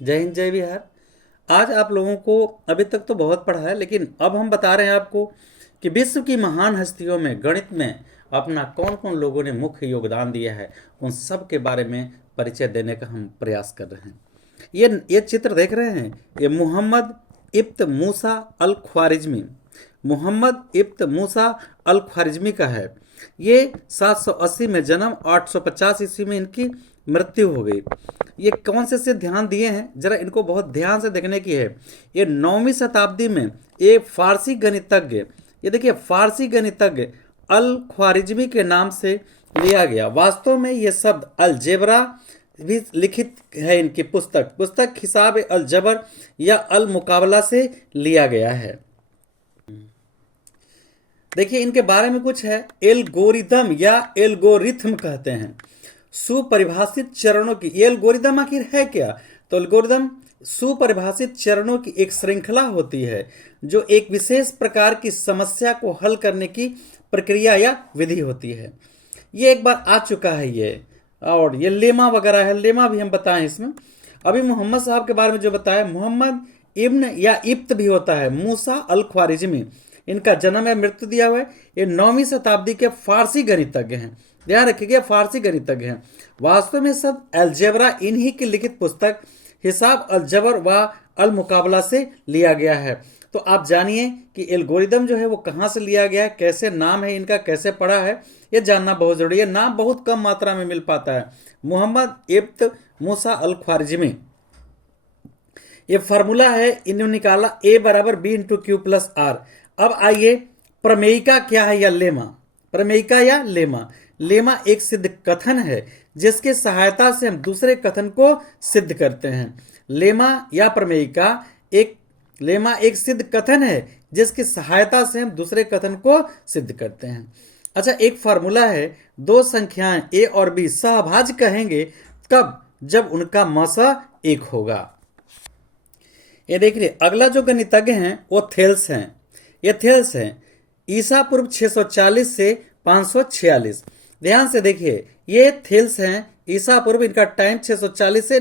जय हिंद जय बिहार। आज आप लोगों को अभी तक तो बहुत पढ़ा है, लेकिन अब हम बता रहे हैं आपको कि विश्व की महान हस्तियों में गणित में अपना कौन कौन लोगों ने मुख्य योगदान दिया है, उन सब के बारे में परिचय देने का हम प्रयास कर रहे हैं। ये चित्र देख रहे हैं, ये मोहम्मद इब्न मूसा अल ख्वारिज्मी, मोहम्मद इब्न मूसा अल ख्वारिज्मी का है। ये 780 में जन्म, 850 ईस्वी में इनकी मृत्यु हो गई। ये कौन से ध्यान दिए हैं, जरा इनको बहुत ध्यान से देखने की है। ये 9वीं शताब्दी में एक फारसी गणितज्ञ, ये देखिए फारसी गणितज्ञ अल ख्वारिज्मी के नाम से लिया गया। वास्तव में ये शब्द अलजेब्रा भी लिखित है, इनकी पुस्तक हिसाब अल जबर या अल मुकाबला से लिया गया है। देखिए इनके बारे में कुछ है। एल्गोरिदम या एल्गोरिथम कहते हैं सुपरिभाषित चरणों की। ये एल्गोरिदम आखिर है क्या? तो एल्गोरिदम सुपरिभाषित चरणों की एक श्रृंखला होती है जो एक विशेष प्रकार की समस्या को हल करने की प्रक्रिया या विधि होती है। ये एक बार आ चुका है ये, और ये लेमा वगैरह है, लेमा भी हम बताएं इसमें। अभी मोहम्मद साहब के बारे में जो बताया, मोहम्मद इब्न या इब्त भी होता है, मूसा अल ख्वारिज्मी, इनका जन्म है, मृत्यु दिया हुआ है। ये 9वीं शताब्दी के फारसी गणितज्ञ हैं, ध्यान रखिएगा फारसी गणितज्ञ हैं। वास्तव में सब अलजेब्रा इन्हीं की लिखित पुस्तक हिसाब अल जबर व अल मुकाबला से लिया गया है। तो आप जानिए कि एल्गोरिदम जो है वो कहाँ से लिया गया है, कैसे नाम है इनका, कैसे पढ़ा है, ये जानना बहुत जरूरी है। नाम बहुत कम मात्रा में मिल पाता है। मोहम्मद इब्न मूसा अल ख्वारिज्मी, ये फार्मूला है इन्होंने निकाला, A बराबर B into Q plus R. अब आइए प्रमेयिका क्या है या लेमा। प्रमेयिका या लेमा, लेमा एक सिद्ध कथन है जिसके सहायता से हम दूसरे कथन को सिद्ध करते हैं। लेमा या प्रमेयिका लेमा एक सिद्ध कथन है जिसकी सहायता से हम दूसरे कथन को सिद्ध करते हैं। अच्छा, एक फार्मूला है, दो संख्याएं A और B सहभाज्य कहेंगे कब? जब उनका मसा एक होगा। ये देखिए अगला जो गणितज्ञ हैं वो थेल्स हैं। ये थेल्स हैं ईसा पूर्व 640 से 546। ध्यान से देखिए, ये थेल्स हैं ईसा पूर्व, इनका टाइम 640 से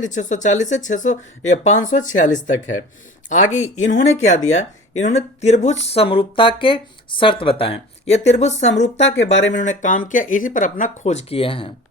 546 तक है। आगे इन्होंने क्या दिया, इन्होंने त्रिभुज समरूपता के शर्त बताएं। ये त्रिभुज समरूपता के बारे में इन्होंने काम किया, इसी पर अपना खोज किए हैं।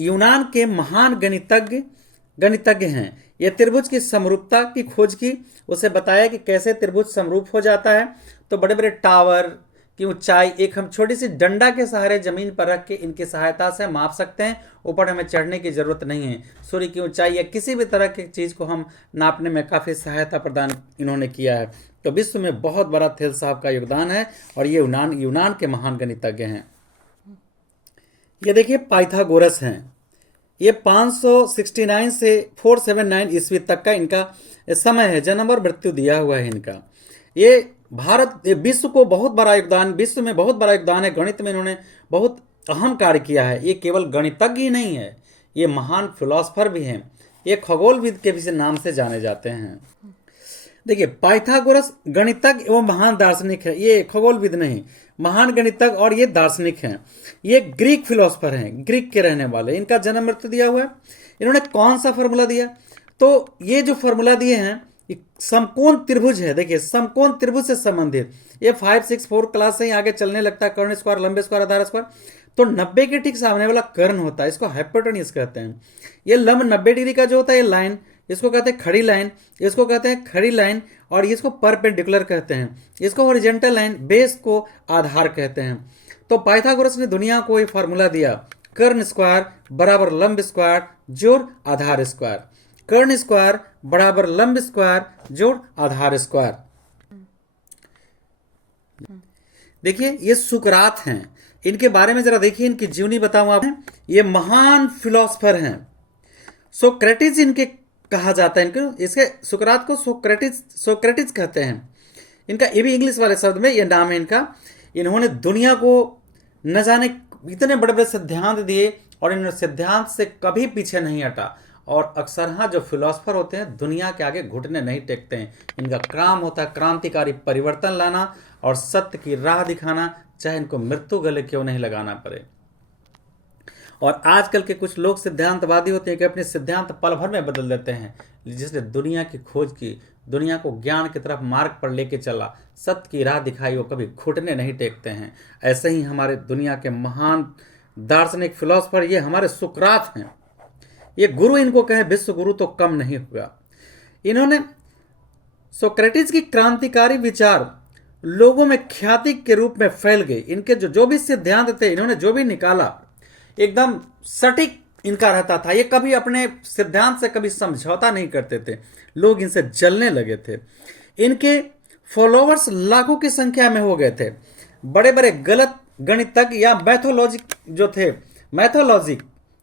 यूनान के महान गणितज्ञ हैं। ये त्रिभुज की समरूपता की खोज की, उसे बताया कि कैसे त्रिभुज समरूप हो जाता है। तो बड़े बड़े टावर की ऊंचाई एक हम छोटी सी डंडा के सहारे जमीन पर रख के इनकी सहायता से माप सकते हैं। ऊपर हमें चढ़ने की जरूरत नहीं है। सूर्य की ऊंचाई या किसी भी तरह की चीज को हम नापने में काफी सहायता प्रदान इन्होंने किया है। तो विश्व में बहुत बड़ा थेल साहब का योगदान है, और ये यूनान के महान गणितज्ञ हैं। ये देखिए पाइथागोरस हैं। ये 569 से 479 ईस्वी तक का इनका समय है, जन्म और मृत्यु दिया हुआ है इनका। ये विश्व को बहुत बड़ा योगदान, विश्व में बहुत बड़ा योगदान है। गणित में इन्होंने बहुत अहम कार्य किया है। ये केवल गणितज्ञ ही नहीं है, ये महान फिलोसफर भी हैं। ये खगोलविद के भी नाम से जाने जाते हैं। देखिए पाइथागोरस गणितज्ञ एवं महान दार्शनिक है, ये खगोलविद नहीं, महान गणितज्ञ और ये दार्शनिक हैं। ये ग्रीक फिलोसफर हैं, ग्रीक के रहने वाले। इनका जन्म मृत्यु दिया हुआ है। इन्होंने कौन सा फॉर्मूला दिया? तो ये जो फॉर्मूला दिए हैं, समकोण त्रिभुज है। देखिए समकोण त्रिभुज से संबंधित ये 564 क्लास से ही आगे चलने लगता है। कर्ण स्क्वायर, लंबे स्क्वायर, आधार स्क्वायर। तो 90 के ठीक सामने वाला कर्ण होता है, इसको हाइपोटेन्यूज कहते हैं। ये लंब 90 डिग्री का जो होता है ये लाइन, इसको कहते हैं खड़ी लाइन, इसको कहते हैं खड़ी लाइन, और इसको परपेंडिकुलर कहते हैं। इसको हॉरिजॉन्टल लाइन, बेस को आधार कहते हैं। तो पाइथागोरस ने दुनिया को ये फार्मूला दिया, कर्ण स्क्वायर बराबर लंब स्क्वायर जोड़ आधार स्क्वायर, कर्ण स्क्वायर बराबर लंब स्क्वायर जोड़ आधार स्क्वायर। देखिए ये सुकरात हैं, इनके बारे में जरा देखिए, इनकी जीवनी बताऊं आप। ये महान फिलोसफर हैं। सोक्रेटिस इनके कहा जाता है, इनको, इसके सुकरात को सोक्रेटिस कहते हैं। इनका ये भी इंग्लिश वाले शब्द में ये नाम है इनका। इन्होंने दुनिया को न जाने इतने बड़े बड़े सिद्धांत दिए, और इन सिद्धांत से कभी पीछे नहीं हटा। और अक्सर जो फिलोसफर होते हैं दुनिया के आगे घुटने नहीं टेकते हैं। इनका काम होता है क्रांतिकारी परिवर्तन लाना और सत्य की राह दिखाना, चाहे इनको मृत्यु गले क्यों नहीं लगाना पड़े। और आजकल के कुछ लोग सिद्धांतवादी होते हैं कि अपने सिद्धांत पल भर में बदल देते हैं। जिसने दुनिया की खोज की, दुनिया को ज्ञान की तरफ मार्ग पर लेके चला, सत्य की राह दिखाई, वो कभी घुटने नहीं टेकते हैं। ऐसे ही हमारे दुनिया के महान दार्शनिक फिलोसफर ये हमारे सुकरात हैं। ये गुरु इनको कहे विश्व गुरु तो कम नहीं हुआ। इन्होंने सोक्रेटिस की क्रांतिकारी विचार लोगों में ख्याति के रूप में फैल गई। इनके जो भी सिद्धांत थे, इन्होंने जो भी निकाला एकदम सटीक इनका रहता था। ये कभी अपने सिद्धांत से कभी समझौता नहीं करते थे। लोग इनसे जलने लगे थे। इनके फॉलोअर्स लाखों की संख्या में हो गए थे। बड़े बड़े गलत गणितज्ञ या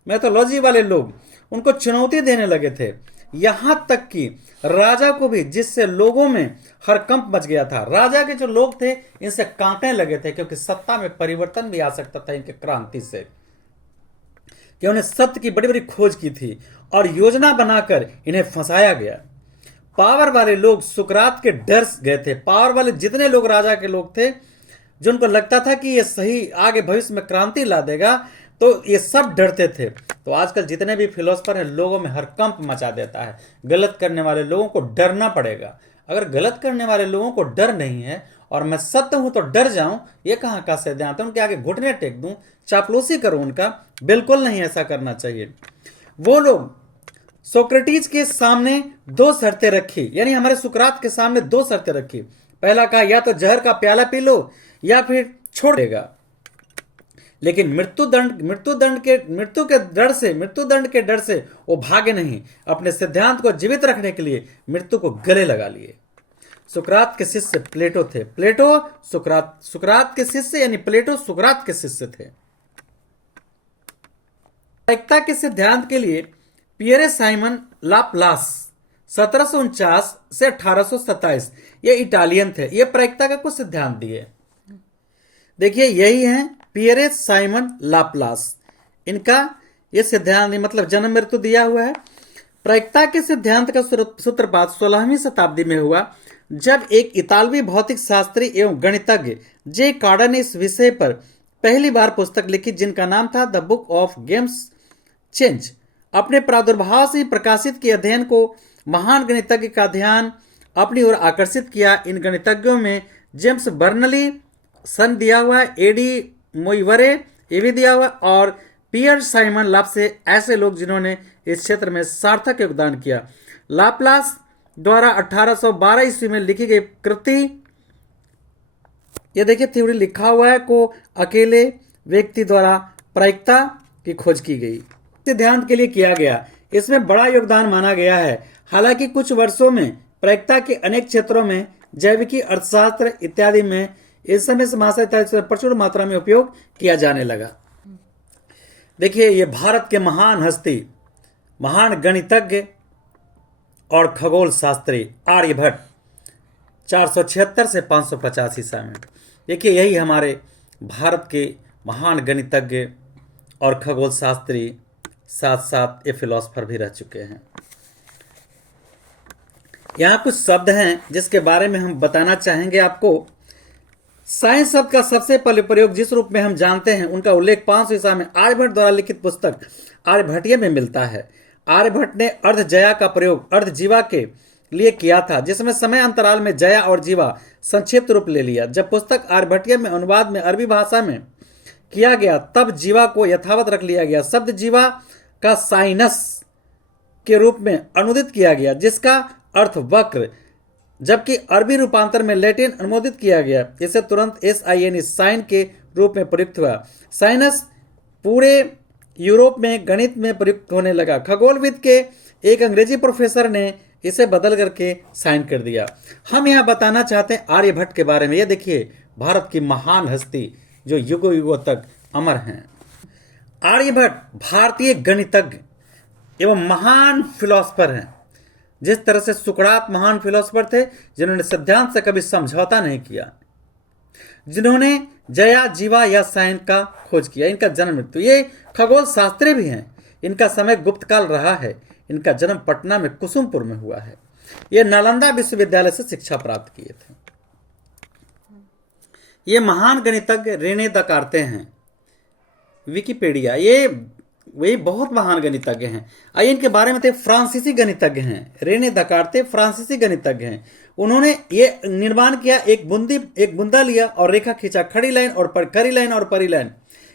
मैथोलॉजी वाले लोग उनको चुनौती देने लगे थे। यहां तक कि राजा को भी, जिससे लोगों में हरकंप मच गया था। राजा के जो लोग थे इनसे कांपने लगे थे, क्योंकि सत्ता में परिवर्तन भी आ सकता था इनके क्रांति से। कि उन्हें सत्य की बड़ी बड़ी खोज की थी और योजना बनाकर इन्हें फंसाया गया। पावर वाले लोग सुकरात के डर गए थे। पावर वाले जितने लोग राजा के लोग थे, जो उनको लगता था कि ये सही आगे भविष्य में क्रांति ला देगा, तो ये सब डरते थे। तो आजकल जितने भी फिलोसफर हैं, लोगों में हरकंप मचा देता है। गलत करने वाले लोगों को डरना पड़ेगा। अगर गलत करने वाले लोगों को डर नहीं है और मैं सत्य हूं तो डर जाऊं, ये कहां का सिद्धांत है? उनके आगे घुटने टेक दूं, चापलूसी करूं उनका? बिल्कुल नहीं ऐसा करना चाहिए। वो लोग सोक्रेटिस के सामने दो शर्तें रखी, यानी हमारे सुकरात के सामने दो शर्तें रखी। पहला कहा, या तो जहर का प्याला पी लो या फिर छोड़ देगा। लेकिन मृत्यु दंड के डर से वो भागे नहीं। अपने सिद्धांत को जीवित रखने के लिए मृत्यु को गले लगा लिए। सुकरात के शिष्य प्लेटो थे। सुकरात के शिष्य यानी प्लेटो सुकरात के शिष्य थे। प्रायिकता के सिद्धांत के लिए पियरे साइमन लाप्लास 1749 से 1827 ये इटालियन थे। ये प्रायिकता का कुछ सिद्धांत दिए। देखिए यही है पियरे साइमन लाप्लास। इनका ये सिद्धांत मतलब जन्म मृत्यु दिया हुआ है। प्रायिकता के सिद्धांत का सूत्रपात 16वीं शताब्दी में हुआ, जब एक इतालवी भौतिक शास्त्री एवं गणितज्ञ जे कार्डा ने इस विषय पर पहली बार पुस्तक लिखी, जिनका नाम था the book of games change. अपने प्रादुर्भाव से प्रकाशित के अध्ययन को महान गणितज्ञ का ध्यान अपनी ओर आकर्षित किया। इन गणितज्ञों में जेम्स बर्नली सन दिया हुआ है, एडी मोइवरे ये भी दिया हुआ, और पियर साइमन लाप्से ऐसे लोग जिन्होंने इस क्षेत्र में सार्थक योगदान किया। लाप्लास द्वारा 1812 ईस्वी में लिखी गई कृति, ये देखिए थ्योरी लिखा हुआ है, को अकेले व्यक्ति द्वारा प्रायिकता की खोज की गई, सिद्धांत के लिए किया गया। इसमें बड़ा योगदान माना गया है। हालांकि कुछ वर्षों में प्रायिकता के अनेक क्षेत्रों में, जैविकी, अर्थशास्त्र इत्यादि में इस समय समाज प्रचुर मात्रा में उपयोग किया जाने लगा। देखिए ये भारत के महान हस्ती, महान गणितज्ञ और खगोल शास्त्री आर्यभट्ट 476 से 550 ईसा में। देखिए यही हमारे भारत के महान गणितज्ञ और खगोल शास्त्री, साथ साथ ये फिलोसफर भी रह चुके हैं। यहाँ कुछ शब्द हैं जिसके बारे में हम बताना चाहेंगे आपको। साइंस शब्द का सबसे पहले प्रयोग जिस रूप में हम जानते हैं, उनका उल्लेख 500 ईसा में आर्यभट्ट द्वारा लिखित पुस्तक आर्यभट्टीय में मिलता है। आर्यभट्ट ने अर्ध जया का प्रयोग अर्ध जीवा के लिए किया था, जिसमें समय अंतराल में जया और जीवा संक्षिप्त रूप ले लिया। जब पुस्तक आर्यभट्टीय में अनुवाद में अरबी भाषा में किया गया, तब जीवा को यथावत रख लिया गया। शब्द जीवा का साइनस के रूप में अनुदित किया गया, जिसका अर्थ वक्र, जबकि अरबी रूपांतर में लैटिन अनुमोदित किया गया। इसे तुरंत SIN साइन के रूप में प्रयुक्त हुआ। साइनस पूरे यूरोप में गणित में प्रयुक्त होने लगा। खगोलविद के एक अंग्रेजी प्रोफेसर ने इसे बदल करके साइन कर दिया। हम यहाँ बताना चाहते हैं आर्यभट्ट के बारे में। ये देखिए भारत की महान हस्ती जो युगों युगों तक अमर हैं। आर्यभट्ट भारतीय गणितज्ञ एवं महान फिलोसफर हैं। जिस तरह से सुकरात महान फिलोसफर थे, जिन्होंने सिद्धांत से कभी समझौता नहीं किया, जिन्होंने जया, जीवा या साइन का खोज किया। इनका जन्म मृत्यु, ये खगोल शास्त्री भी हैं। इनका समय गुप्त काल रहा है। इनका जन्म पटना में कुसुमपुर में हुआ है। ये नालंदा विश्वविद्यालय से शिक्षा प्राप्त किए थे। ये महान गणितज्ञ रेने दकार्ते हैं। विकिपीडिया, ये वे बहुत महान गणितज्ञ हैं। आइए इनके बारे में थे। फ्रांसीसी गणितज्ञ हैं रेने दकार्ते, फ्रांसीसी गणितज्ञ हैं। उन्होंने ये निर्माण किया, एक बूंदा लिया और रेखा खींचा, खड़ी लाइन और करी लाइन और परी लाइन,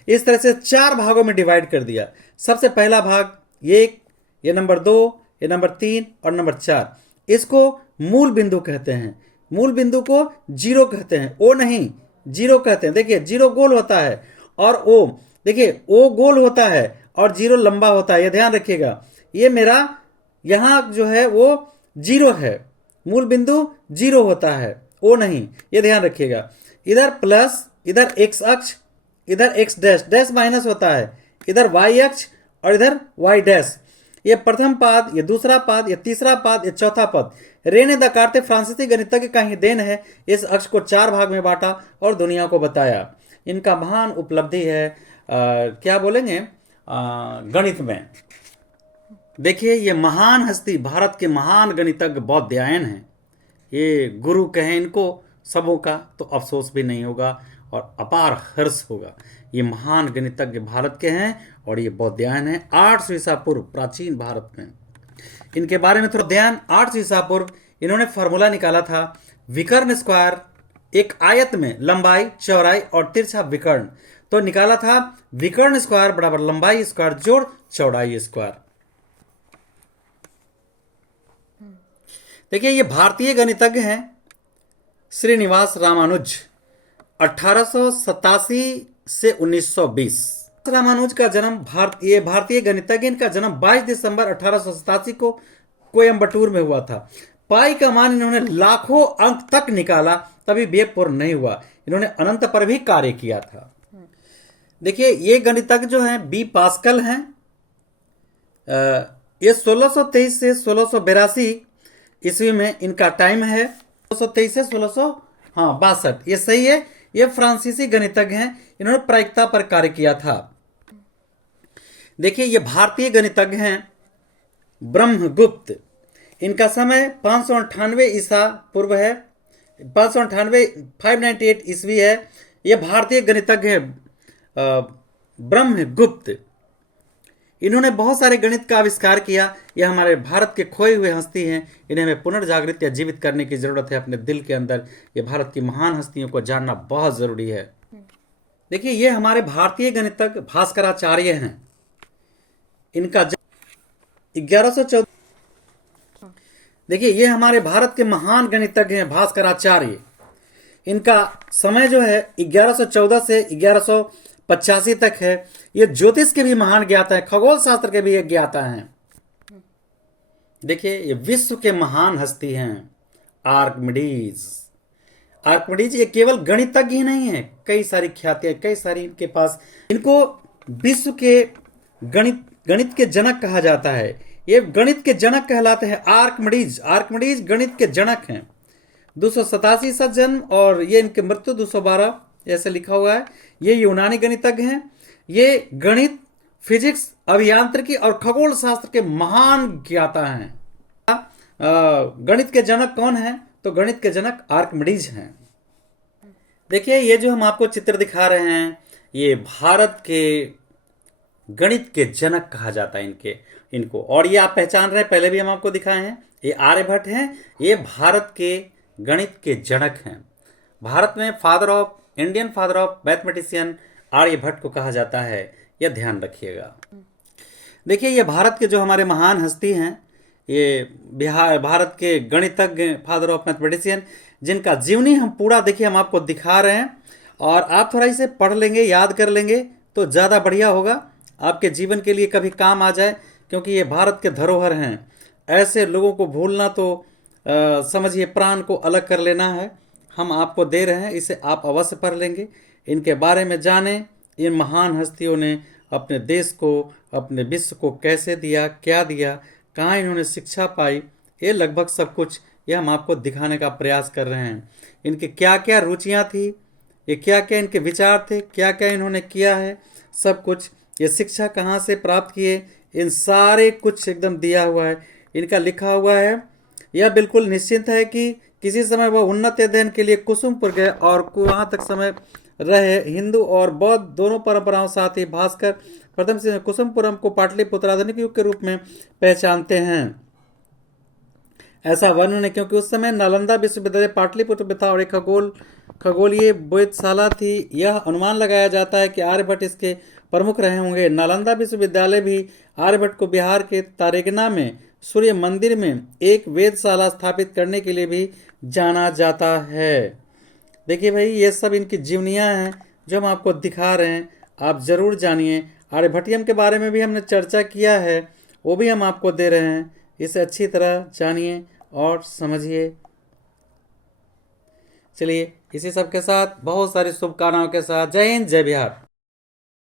इस तरह से 4 भागों में डिवाइड कर दिया। सबसे पहला भाग ये नंबर 2, ये नंबर 3 और नंबर 4, इसको मूल बिंदु कहते हैं। मूल बिंदु को जीरो कहते हैं, ओ नहीं, जीरो कहते हैं। देखिए जीरो गोल होता है और ओ, देखिए ओ गोल होता है और जीरो लंबा होता है, ये ध्यान रखिएगा। ये मेरा यहां जो है वो जीरो है, मूल बिंदु जीरो होता है, ओ नहीं, ये ध्यान रखिएगा। इधर प्लस, इधर एक्स अक्ष, इधर एक्स डैश, डैश माइनस होता है, इधर वाई अक्ष और इधर वाई डैश। ये प्रथम पाद, ये दूसरा पाद, ये तीसरा पाद, ये चौथा पद। रेने दकार्ते फ्रांसीसी गणितज्ञ का ही देन है। इस अक्ष को 4 भाग में बांटा और दुनिया को बताया। इनका महान उपलब्धि है क्या बोलेंगे गणित में। देखिए ये महान हस्ती, भारत के महान गणितज्ञ बौद्धायन हैं। ये गुरु कहें इनको सबों का तो अफसोस भी नहीं होगा और अपार हर्ष होगा। ये महान गणितज्ञ भारत के हैं और ये बौद्धायन है 800 ईसा पूर्व, प्राचीन भारत में। इनके बारे में थोड़ा ध्यान। 800 ईसा पूर्व इन्होंने फॉर्मूला निकाला था विकर्ण स्क्वायर, एक आयत में लंबाई, चौड़ाई और तिरछा विकर्ण, तो निकाला था विकर्ण स्क्वायर बराबर लंबाई स्क्वायर जोड़ चौड़ाई स्क्वायर। देखिए ये भारतीय गणितज्ञ हैं श्रीनिवास रामानुज, 1887 से 1920। रामानुज का जन्म भारतीय गणितज्ञ, इनका जन्म 22 दिसंबर 1887 को कोयम्बटूर में हुआ था। पाई का मान इन्होंने लाखों अंक तक निकाला, तभी भी पूर्ण नहीं हुआ। इन्होंने अनंत पर भी कार्य किया था। देखिए ये गणितज्ञ जो हैं बी पास्कल हैं। ये 1623 से 1682 ईस्वी में इनका टाइम है। 1623 से 1662, ये सही है। ये फ्रांसीसी गणितज्ञ हैं, इन्होंने प्रायिकता पर कार्य किया था। देखिए ये भारतीय गणितज्ञ हैं ब्रह्मगुप्त, इनका समय 598 ईसा पूर्व है, 598 ईस्वी है। ये भारतीय गणितज्ञ हैं ब्रह्मगुप्त। इन्होंने बहुत सारे गणित का आविष्कार किया। यह हमारे भारत के खोए हुए हस्ती हैं। इन्हें हमें पुनर्जागृत या जीवित करने की जरूरत है अपने दिल के अंदर। ये भारत की महान हस्तियों को जानना बहुत जरूरी है। देखिए ये हमारे भारतीय गणितज्ञ भास्कराचार्य हैं। इनका 1114। देखिए ये हमारे भारत के महान गणितज्ञ हैं भास्कराचार्य। इनका समय जो है 1114 से 1185 तक है। ये ज्योतिष के भी महान ज्ञाता है, खगोल शास्त्र के भी एक ज्ञाता हैं। देखिए ये विश्व के महान हस्ती हैं आर्किमिडीज। आर्किमिडीज ये केवल गणितज्ञ ही नहीं है, कई सारी ख्यातियां, कई सारी इनके पास। इनको विश्व के गणित के जनक कहा जाता है। ये गणित के जनक कहलाते हैं आर्किमिडीज। आर्किमिडीज गणित के जनक हैं। 287 ईसा जन्म और ये इनकी मृत्यु 212 ऐसे लिखा हुआ है। ये यूनानी गणितज्ञ हैं। ये गणित, फिजिक्स, अभियांत्रिकी और खगोल शास्त्र के महान ज्ञाता हैं। गणित के जनक कौन हैं? तो गणित के जनक आर्किमिडीज हैं। देखिए ये जो हम आपको चित्र दिखा रहे हैं, ये भारत के गणित के जनक कहा जाता है इनको। और ये आप पहचान रहे हैं, पहले भी हम आपको दिखाए हैं, ये आर्यभट्ट हैं। ये भारत के गणित के जनक हैं। भारत में Indian father of mathematician Aryabhatta को कहा जाता है, यह ध्यान रखिएगा। देखिए ये भारत के जो हमारे महान हस्ती हैं, ये भारत के गणितज्ञ, फादर ऑफ मैथमेटिशियन, जिनका जीवनी हम पूरा देखिए हम आपको दिखा रहे हैं। और आप थोड़ा इसे पढ़ लेंगे, याद कर लेंगे तो ज़्यादा बढ़िया होगा, आपके जीवन के लिए कभी काम आ जाए, क्योंकि ये भारत के धरोहर हैं। ऐसे लोगों को भूलना तो समझिए प्राण को अलग कर लेना है। हम आपको दे रहे हैं, इसे आप अवश्य पढ़ लेंगे, इनके बारे में जानें। इन महान हस्तियों ने अपने देश को, अपने विश्व को कैसे दिया, क्या दिया, कहाँ इन्होंने शिक्षा पाई, ये लगभग सब कुछ ये हम आपको दिखाने का प्रयास कर रहे हैं। इनकी क्या क्या रुचियाँ थी, ये क्या क्या इनके विचार थे, क्या क्या इन्होंने किया है, सब कुछ, ये शिक्षा कहाँ से प्राप्त किए, इन सारे कुछ एकदम दिया हुआ है, इनका लिखा हुआ है। यह बिल्कुल निश्चित है कि किसी समय वह उन्नत अध्ययन के लिए कुसुमपुर गए और वहाँ तक समय रहे हिंदू और बौद्ध दोनों परंपराओं, साथ ही भास्कर प्रथम से कुसुमपुरम को पाटलिपुत्र आधुनिक युग के रूप में पहचानते हैं। ऐसा वर्णन है क्योंकि उस समय नालंदा विश्वविद्यालय पाटलिपुत्र में था और एक खगोलीय वेधशाला थी। यह अनुमान लगाया जाता है कि आर्यभट्ट इसके प्रमुख रहे होंगे। नालंदा विश्वविद्यालय भी आर्यभट्ट को बिहार के तारेगना में सूर्य मंदिर में एक वेधशाला स्थापित करने के लिए भी जाना जाता है। देखिए भाई, ये सब इनकी जीवनियाँ हैं जो हम आपको दिखा रहे हैं, आप जरूर जानिए। आर्यभट्टियम के बारे में भी हमने चर्चा किया है, वो भी हम आपको दे रहे हैं। इसे अच्छी तरह जानिए और समझिए। चलिए, इसी सब के साथ बहुत सारी शुभकामनाओं के साथ जय हिंद, जय बिहार।